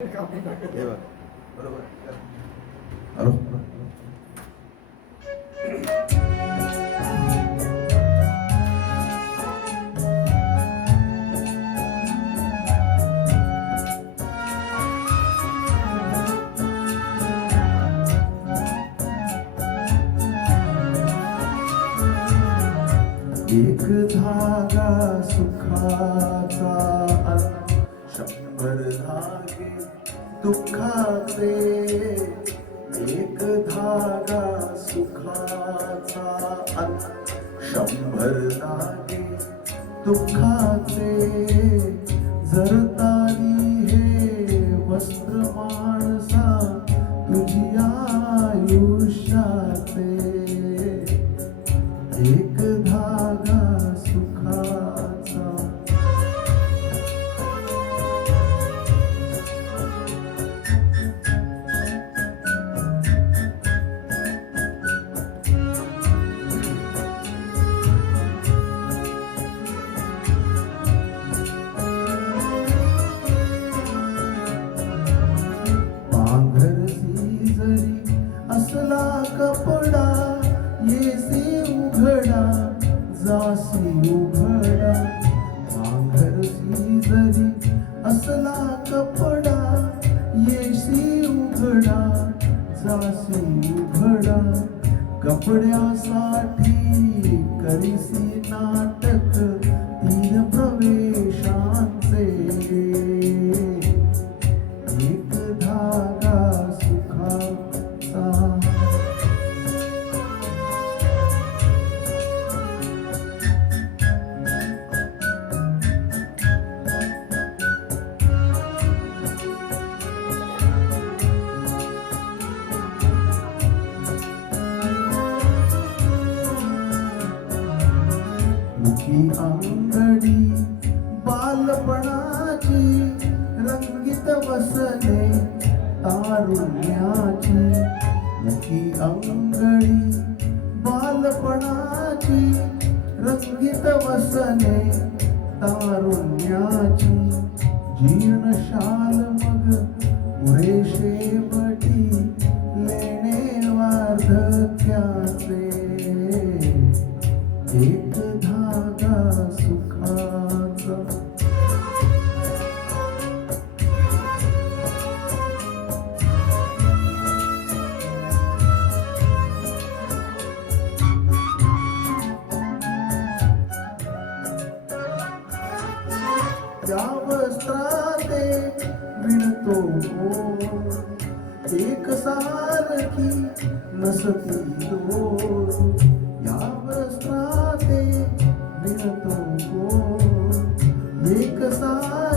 हे बघ बरोबर हॅलो एक धागा सुखाचा शंभर धागे दुःखाचे एक धागा सुखाचा शंभर धागे दुःखाचे जरतारी हे वस्त्र माणसा तुझी आयुष्याचे एक धागा सुखाचा पांघरसी जरी असला कपडा येसी उघडा जासी उघडा पांघरसी जरी असला कपडा येसी उघडा जासी उघडा कपड्यासाठी करीसी नाटक तीन प्रवेशांचे एक धागा सुखाचा मुखी अंगडी बालपणाची रंगीत वसने तारुण्याची मुखी अंगडी बालपणाची रंगीत वसने तारुण्याची जीर्ण शाल मग पुरे शेवटी लेणे वार्धक्याचे एक धागा सुखाचा या वस्त्राते विणतो एक सारखी नसती दोन या वस्त्राते विणतो एक सारखी